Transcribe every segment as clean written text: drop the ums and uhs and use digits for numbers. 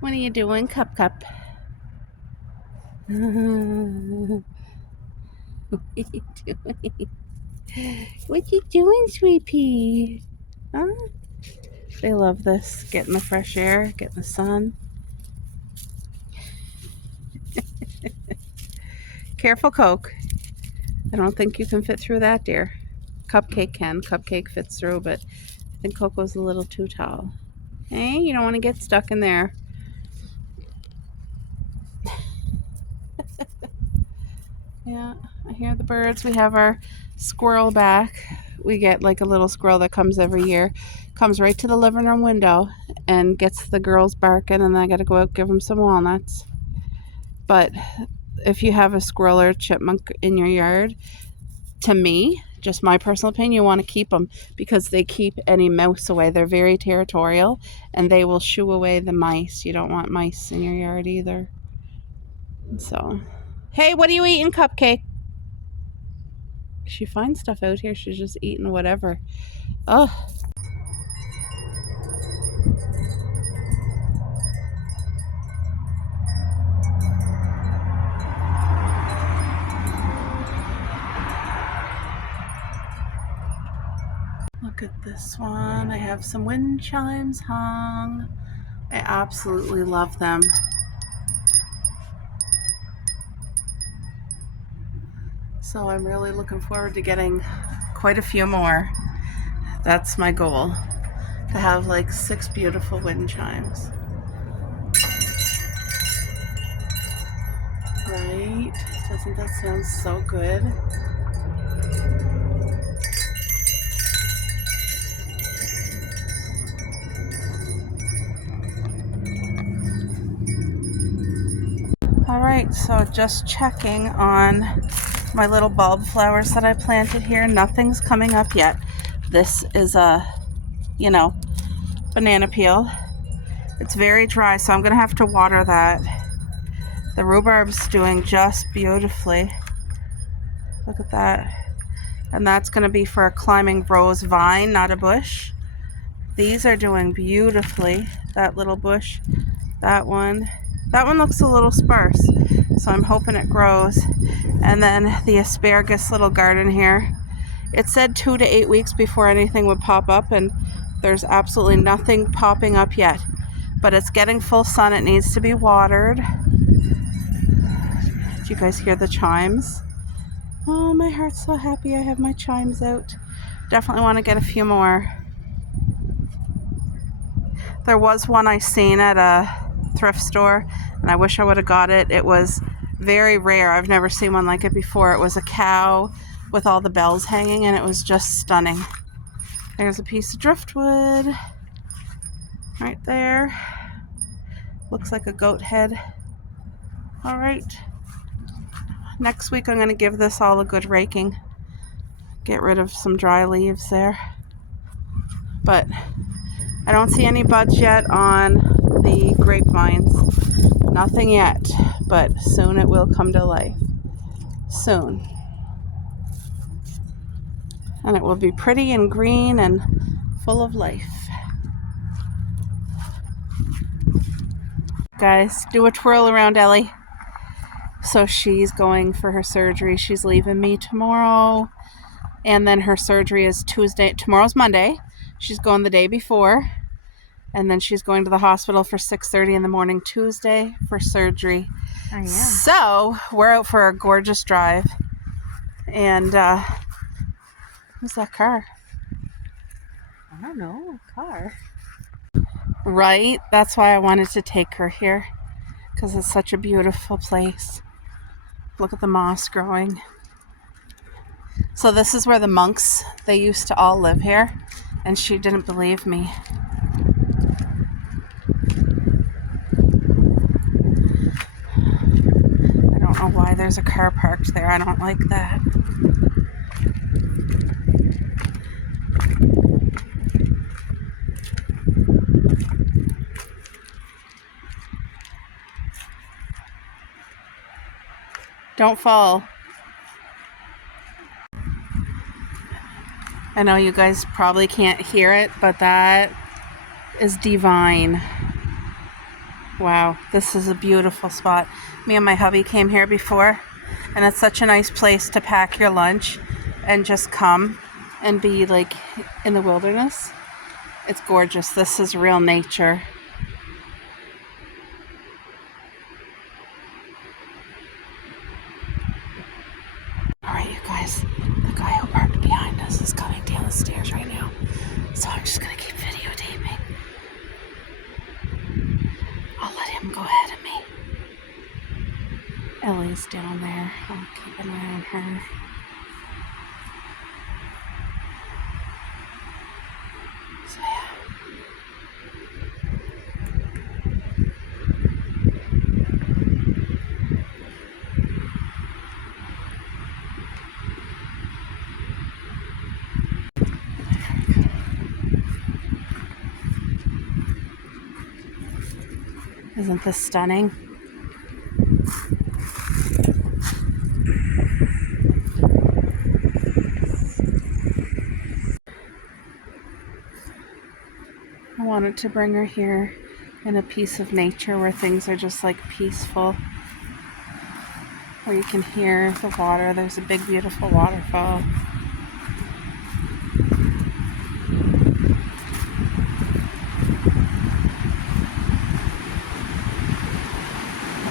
What are you doing, Cup Cup? What are you doing? What you doing, sweet pea? Huh? They love this. Getting the fresh air, getting the sun. Careful, Coke. I don't think you can fit through that, dear. Cupcake can. Cupcake fits through, but I think Coco's a little too tall. Hey, you don't want to get stuck in there. Yeah, I hear the birds. We have our squirrel back. We get like a little squirrel that comes every year. Comes right to the living room window and gets the girls barking, and then I got to go out and give them some walnuts. But if you have a squirrel or a chipmunk in your yard, to me, just my personal opinion, you want to keep them because they keep any mouse away. They're very territorial and they will shoo away the mice. You don't want mice in your yard either. So, hey, what are you eating, Cupcake? She finds stuff out here. She's just eating whatever. Oh, look at this one. I have some wind chimes hung. I absolutely love them. So I'm really looking forward to getting quite a few more. That's my goal, to have like 6 beautiful wind chimes. Right? Doesn't that sound so good? All right, so just checking on my little bulb flowers that I planted here. Nothing's coming up yet. This is a, banana peel. It's very dry, so I'm gonna have to water that. The rhubarb's doing just beautifully. Look at that. And that's gonna be for a climbing rose vine, not a bush. These are doing beautifully. That little bush, that one looks a little sparse, so I'm hoping it grows. And then the asparagus little garden here, it said 2 to 8 weeks before anything would pop up, and there's absolutely nothing popping up yet, but it's getting full sun. It needs to be watered. Do you guys hear the chimes? Oh, my heart's so happy I have my chimes out. Definitely want to get a few more. There was one I seen at a thrift store, and I wish I would have got it. It was very rare. I've never seen one like it before. It was a cow with all the bells hanging, and it was just stunning. There's a piece of driftwood right there. Looks like a goat head. All right. Next week I'm going to give this all a good raking. Get rid of some dry leaves there. But I don't see any buds yet on the grapevines. Nothing yet, but soon it will come to life. Soon. And it will be pretty and green and full of life. Guys, do a twirl around Ellie. So she's going for her surgery. She's leaving me tomorrow. And then her surgery is Tuesday. Tomorrow's Monday. She's going the day before. And then she's going to the hospital for 6:30 in the morning Tuesday for surgery. Oh, yeah. So we're out for a gorgeous drive. And who's that car? I don't know, a car. Right? That's why I wanted to take her here, because it's such a beautiful place. Look at the moss growing. So this is where the monks, they used to all live here, and she didn't believe me. I don't know why there's a car parked there. I don't like that. Don't fall. I know you guys probably can't hear it, but that is divine. Wow, this is a beautiful spot. Me and my hubby came here before, and it's such a nice place to pack your lunch and just come and be like in the wilderness. It's gorgeous. This is real nature. Alright, you guys, the guy who parked behind us is coming down the stairs right now. So I'm just gonna keep videotaping. I'll let him go ahead of me. Ellie's down there. I'll keep an eye on her. So yeah. Isn't this stunning? I wanted to bring her here in a piece of nature where things are just like peaceful, where you can hear the water. There's a big beautiful waterfall.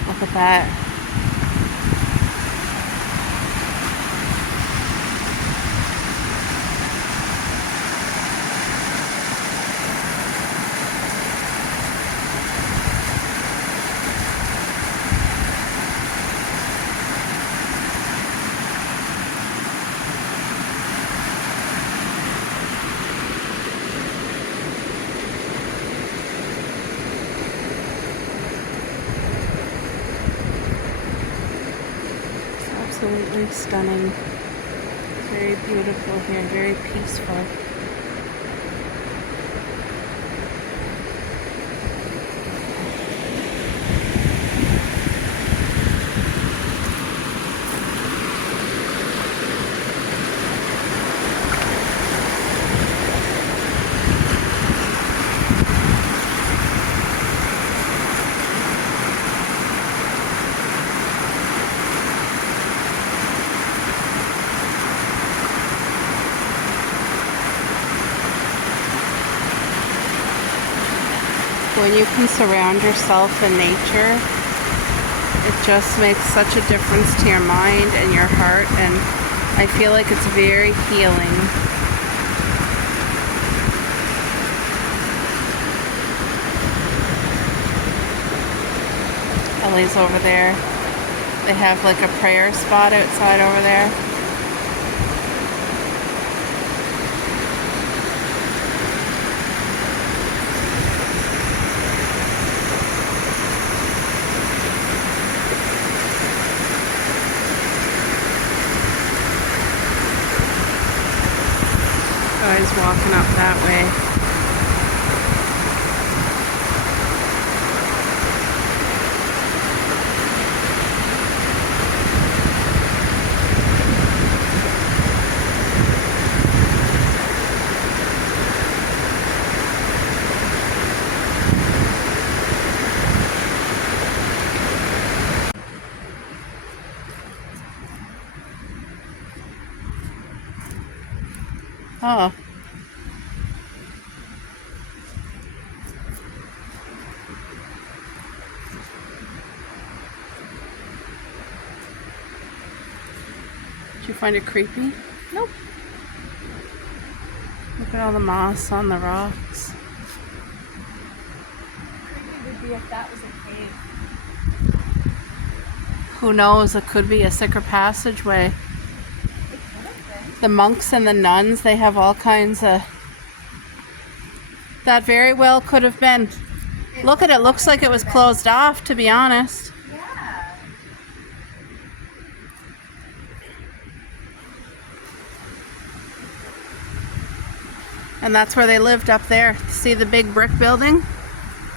Look at that. Absolutely stunning. Very beautiful here, very peaceful. When you can surround yourself in nature, it just makes such a difference to your mind and your heart, and I feel like it's very healing. Ellie's over there. They have like a prayer spot outside over there. Guys walking up that way. Oh. Did you find it creepy? Nope. Look at all the moss on the rocks. Creepy would be if that was a cave. Who knows? It could be a secret passageway. It could have been. The monks and the nuns, they have all kinds of... That very well could have been. Look at it. Looks like it was closed off, to be honest. Yeah. And that's where they lived up there. See the big brick building?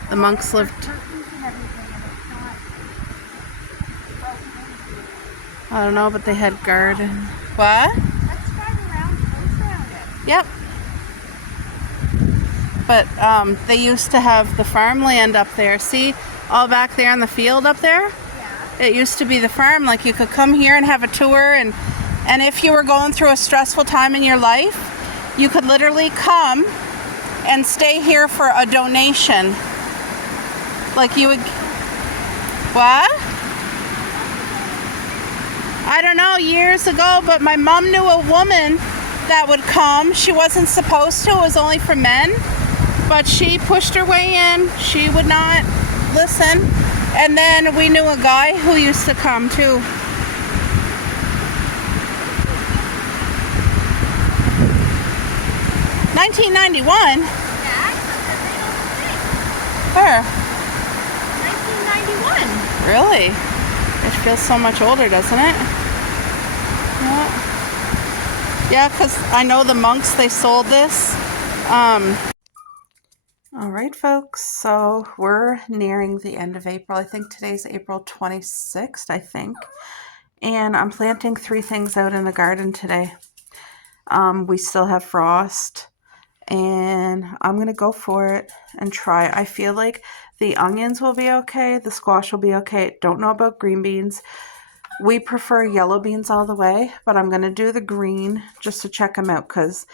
The monks lived... Curtains and everything, and it's not broken into. I don't know, but they had garden. What? Let's drive around close around it. Yep. But they used to have the farmland up there. See, All back there in the field up there? Yeah. It used to be the farm. Like you could come here and have a tour, and if you were going through a stressful time in your life, you could literally come and stay here for a donation. Like you would... What? I don't know, years ago, but my mom knew a woman that would come. She wasn't supposed to, it was only for men, but she pushed her way in. She would not listen. And then we knew a guy who used to come too. $19.91? Yeah, Where? 1991. Really? It feels so much older, doesn't it? Yeah. Yeah, because I know the monks, they sold this. All right, folks, so we're nearing the end of April. I think today's April 26th, I think. And I'm planting 3 things out in the garden today. We still have frost, and I'm going to go for it and try. I feel like the onions will be okay. The squash will be okay. Don't know about green beans. We prefer yellow beans all the way, but I'm going to do the green just to check them out because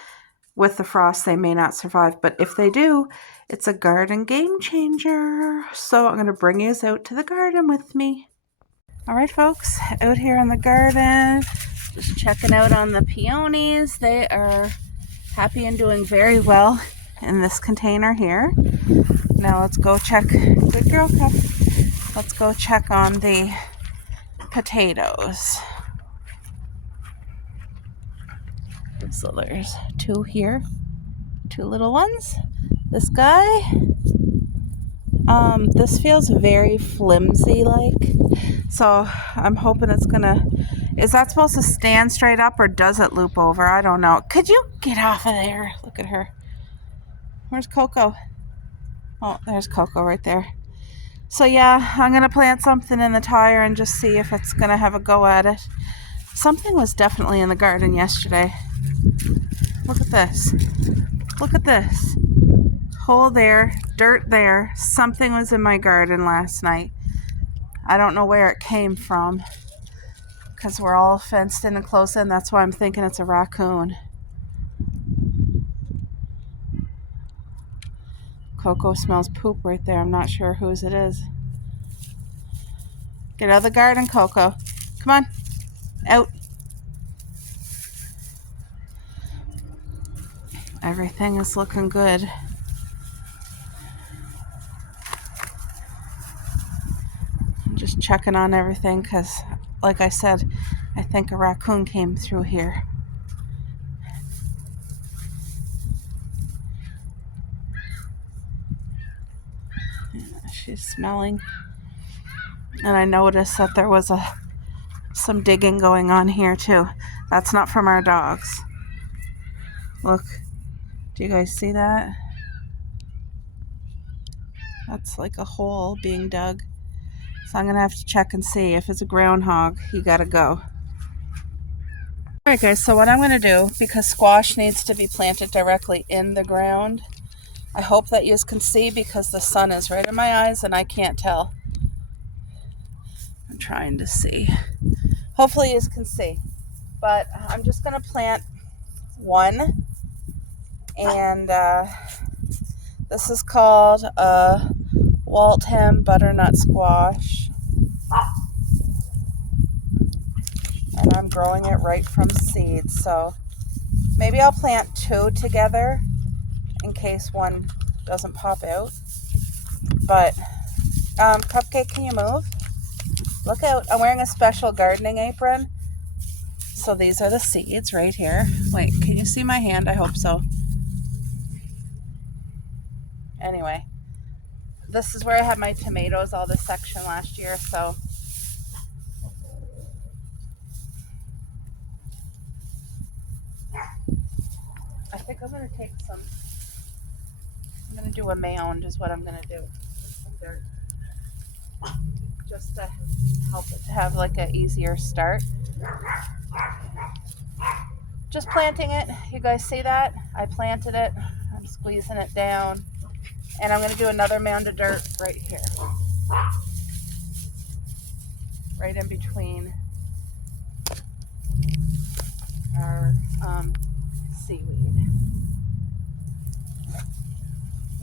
with the frost, they may not survive. But if they do, it's a garden game changer. So I'm going to bring you out to the garden with me. All right, folks, out here in the garden, just checking out on the peonies. They are happy and doing very well in this container here. Now let's go check, good girl, Cup. Let's go check on the potatoes. So there's 2 here, 2 little ones. This guy, this feels very flimsy like, so I'm hoping it's gonna, is that supposed to stand straight up or does it loop over? I don't know. Could you get off of there? Look at her. Where's Coco? Oh, there's Coco right there. So yeah, I'm gonna plant something in the tire and just see if it's gonna have a go at it. Something was definitely in the garden yesterday. Look at this. Look at this. Hole there, dirt there. Something was in my garden last night. I don't know where it came from because we're all fenced in and closed in. That's why I'm thinking it's a raccoon. Coco smells poop right there. I'm not sure whose it is. Get out of the garden, Coco. Come on. Out. Everything is looking good. I'm just checking on everything because, like I said, I think a raccoon came through here. She's smelling. And I noticed that there was some digging going on here too. That's not from our dogs. Look. Do you guys see that? That's like a hole being dug. So I'm going to have to check and see. If it's a groundhog, you got to go. Alright guys, so what I'm going to do, because squash needs to be planted directly in the ground, I hope that you can see because the sun is right in my eyes and I can't tell. I'm trying to see. Hopefully you can see. But I'm just going to plant 1. And this is called a Waltham butternut squash. And I'm growing it right from seeds. So maybe I'll plant 2 together in case one doesn't pop out. But, Cupcake, can you move? Look out. I'm wearing a special gardening apron. So these are the seeds right here. Wait, can you see my hand? I hope so. Anyway, this is where I had my tomatoes, all this section last year, so I think I'm going to take some, I'm going to do a mound is what I'm going to do. Some dirt. Just to help it to have like an easier start. Just planting it. You guys see that? I planted it. I'm squeezing it down. And I'm going to do another mound of dirt right here. right in between our seaweed.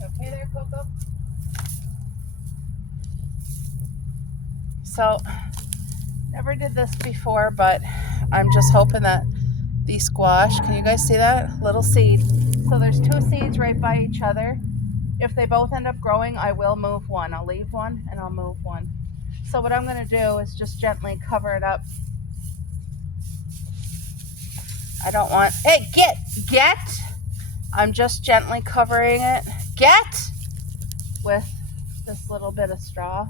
Okay there, Coco? So, never did this before, but I'm just hoping that these squash, can you guys see that? Little seed. So there's 2 seeds right by each other. If they both end up growing, I will move one. I'll leave one and I'll move one. So what I'm going to do is just gently cover it up. I don't want, hey, get. I'm just gently covering it. Get with this little bit of straw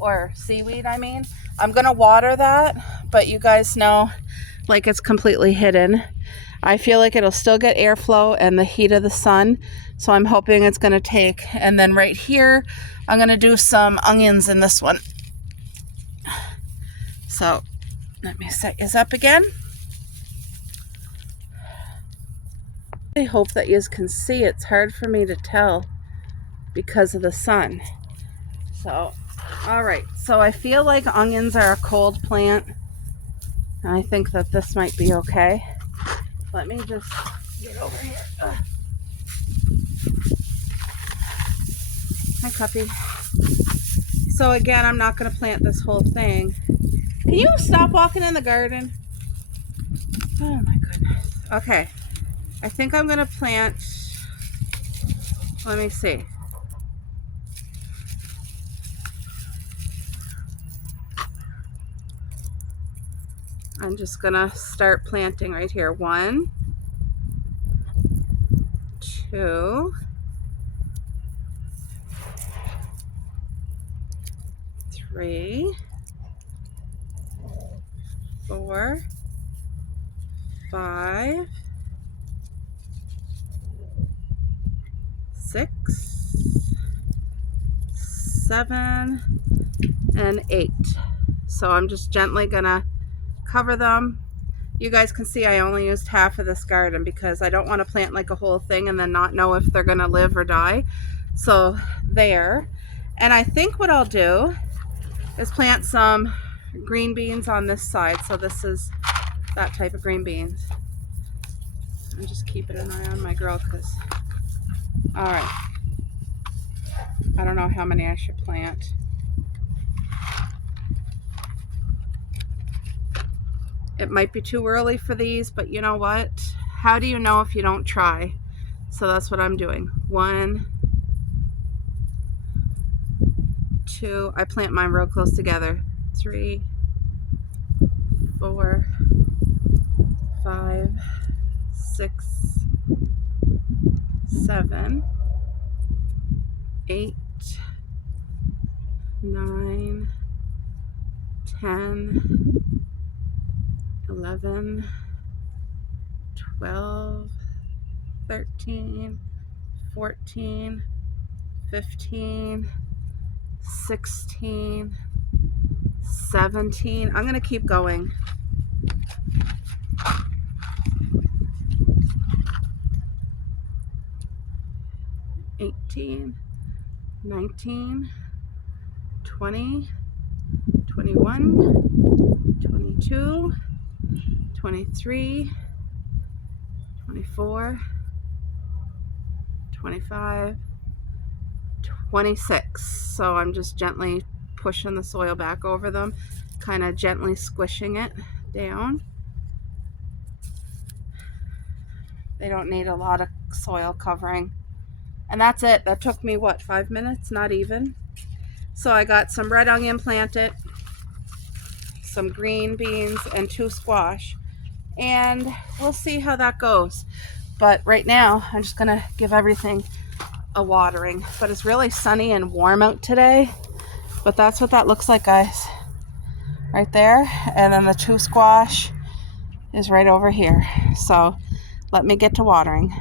or seaweed, I mean. I'm going to water that, but you guys know, like, it's completely hidden. I feel like it'll still get airflow and the heat of the sun. So I'm hoping it's going to take. And then right here, I'm going to do some onions in this one. So let me set this up again. I hope that you can see. It's hard for me to tell because of the sun. So, all right. So I feel like onions are a cold plant. And I think that this might be okay. Let me just get over here. Ugh. Hi, puppy. So again, I'm not going to plant this whole thing. Can you stop walking in the garden? Oh my goodness. Okay. I think I'm going to plant, let me see. I'm just going to start planting right here. 1, 2, 3, 4, 5, 6, 7, and 8. So I'm just gently gonna cover them. You guys can see I only used half of this garden because I don't want to plant like a whole thing and then not know if they're gonna live or die. So there. And I think what I'll do is plant some green beans on this side. So this is that type of green beans. I'm just keeping an eye on my girl because, all right. I don't know how many I should plant. It might be too early for these, but you know what? How do you know if you don't try? So that's what I'm doing. 1, 2, I plant mine real close together. 3, 4, 5, 6, 7, 8, 9, 10, 11, 12, 13, 14, 15, 16, 17. I'm going to keep going. 18, 19, 20, 21, 22, 23, 24, 25, 26. So I'm just gently pushing the soil back over them, kind of gently squishing it down. They don't need a lot of soil covering. And that's it. That took me, what, 5 minutes? Not even. So I got some red onion planted, some green beans, and 2 squash. And we'll see how that goes. But right now, I'm just going to give everything a watering. But it's really sunny and warm out today. But that's what that looks like, guys. Right there. And then the 2 squash is right over here. So let me get to watering.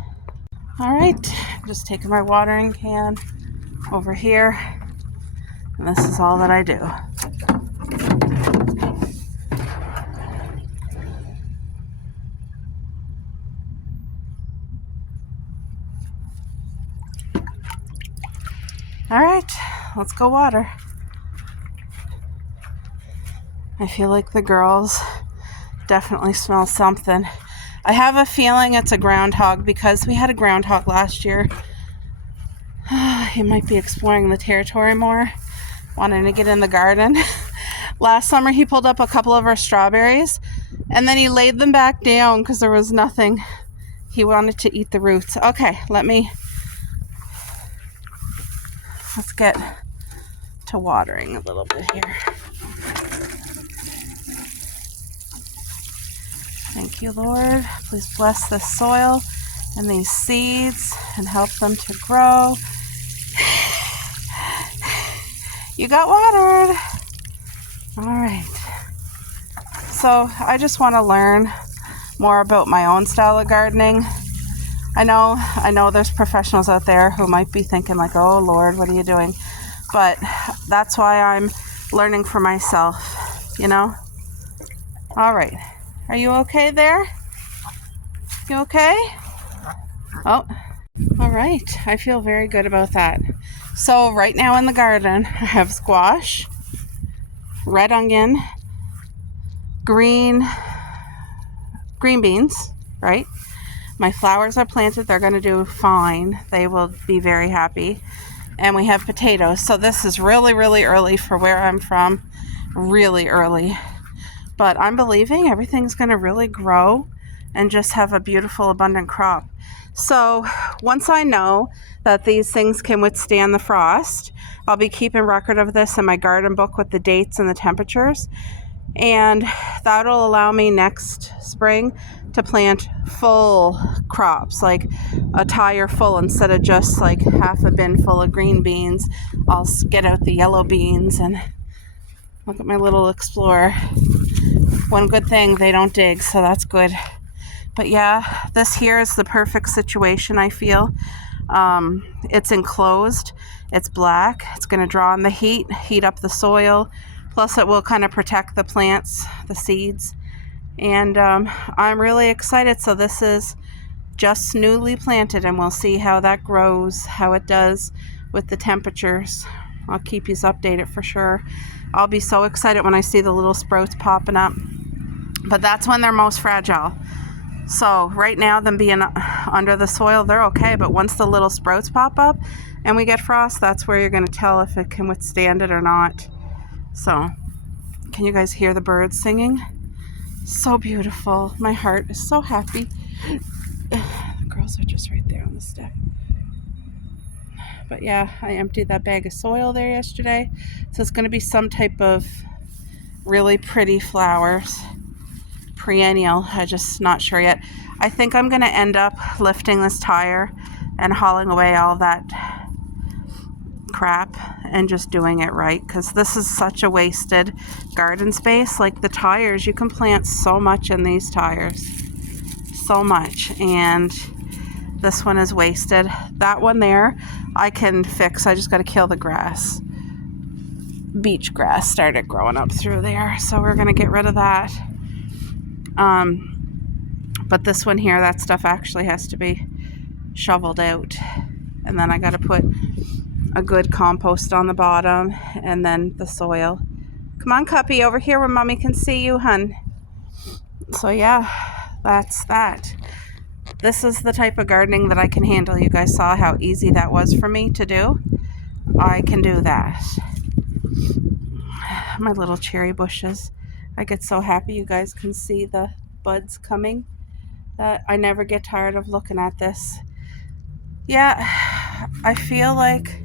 All right, I'm just taking my watering can over here. And this is all that I do. All right, let's go water. I feel like the girls definitely smell something. I have a feeling it's a groundhog because we had a groundhog last year. He might be exploring the territory more, wanting to get in the garden. Last summer he pulled up a couple of our strawberries and then he laid them back down because there was nothing. He wanted to eat the roots. Okay, let's get to watering a little bit here. Thank you, Lord. Please bless this soil and these seeds and help them to grow. You got watered. All right. So I just want to learn more about my own style of gardening. I know there's professionals out there who might be thinking like, oh Lord, what are you doing? But that's why I'm learning for myself, you know? All right. Are you okay there? You okay? Oh, all right. I feel very good about that. So right now in the garden, I have squash, red onion, green beans, right? My flowers are planted. They're going to do fine. They will be very happy. And we have potatoes. So this is really, really early for where I'm from. Really early. But I'm believing everything's going to really grow and just have a beautiful, abundant crop. So once I know that these things can withstand the frost, I'll be keeping record of this in my garden book with the dates and the temperatures. And that'll allow me next spring to plant full crops, like a tire full instead of just like half a bin full of green beans. I'll get out the yellow beans and look at my little Explorer. One good thing, they don't dig, so that's good. But yeah, this here is the perfect situation, I feel. It's enclosed, it's black, it's going to draw in the heat up the soil, plus it will kind of protect the plants, the seeds. And I'm really excited. So this is just newly planted and we'll see how that grows, how it does with the temperatures. I'll keep you updated for sure. I'll be so excited when I see the little sprouts popping up. But that's when they're most fragile. So right now, them being under the soil, they're okay. But once the little sprouts pop up and we get frost, that's where you're going to tell if it can withstand it or not. So can you guys hear the birds singing? So beautiful. My heart is so happy. The girls are just right there on the step. But yeah, I emptied that bag of soil there yesterday. So it's going to be some type of really pretty flowers. Perennial. I'm just not sure yet. I think I'm going to end up lifting this tire and hauling away all that crap and just doing it right, because this is such a wasted garden space. Like the tires, you can plant so much in these tires, so much, and this one is wasted. That one there I can fix. I just got to kill the grass. Beach grass started growing up through there, so we're going to get rid of that. But this one here, that stuff actually has to be shoveled out, and then I got to put a good compost on the bottom and then the soil. Come on, Cuppy, over here where mommy can see you, hun. So yeah, that's that. This is the type of gardening that I can handle. You guys saw how easy that was for me to do. I can do that. My little cherry bushes. I get so happy you guys can see the buds coming that I never get tired of looking at this. Yeah, I feel like,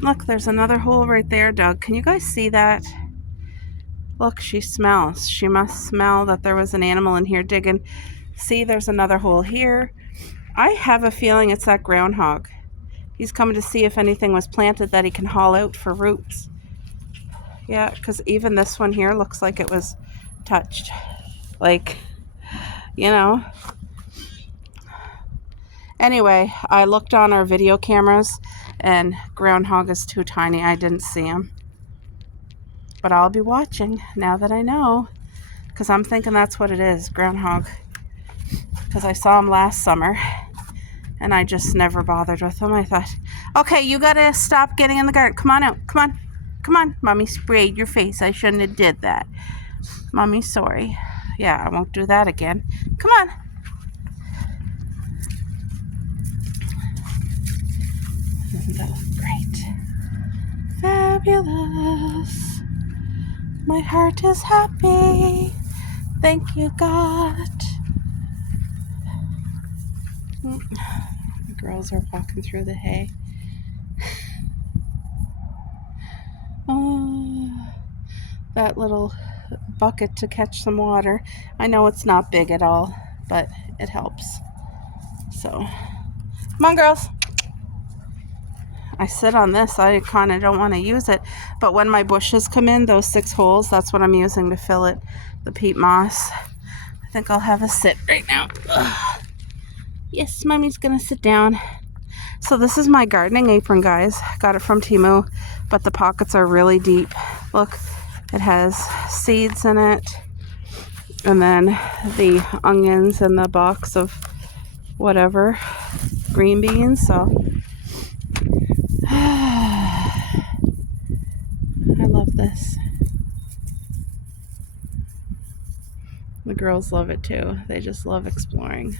look, there's another hole right there, Doug. Can you guys see that? Look, she smells. She must smell that there was an animal in here digging. See, there's another hole here. I have a feeling it's that groundhog. He's coming to see if anything was planted that he can haul out for roots. Yeah, because even this one here looks like it was touched. Like, you know. Anyway, I looked on our video cameras and groundhog is too tiny. I didn't see him. But I'll be watching now that I know, because I'm thinking that's what it is, groundhog. Because I saw him last summer and I just never bothered with him. I thought, okay, you got to stop getting in the garden. Come on out. Come on. Come on. Mommy sprayed your face. I shouldn't have did that. Mommy's sorry. Yeah, I won't do that again. Come on. Isn't that great? Fabulous. My heart is happy. Thank you, God. The girls are walking through the hay. Oh, that little bucket to catch some water. I know it's not big at all, but it helps. So, come on, girls. I sit on this. I kind of don't want to use it, but when my bushes come in, those 6 holes, that's what I'm using to fill it, the peat moss. I think I'll have a sit right now. Ugh. Yes, Mommy's gonna sit down. So this is my gardening apron, guys. Got it from Temu, but the pockets are really deep. Look, it has seeds in it, and then the onions and the box of whatever, green beans. So I love this. The girls love it too. They just love exploring.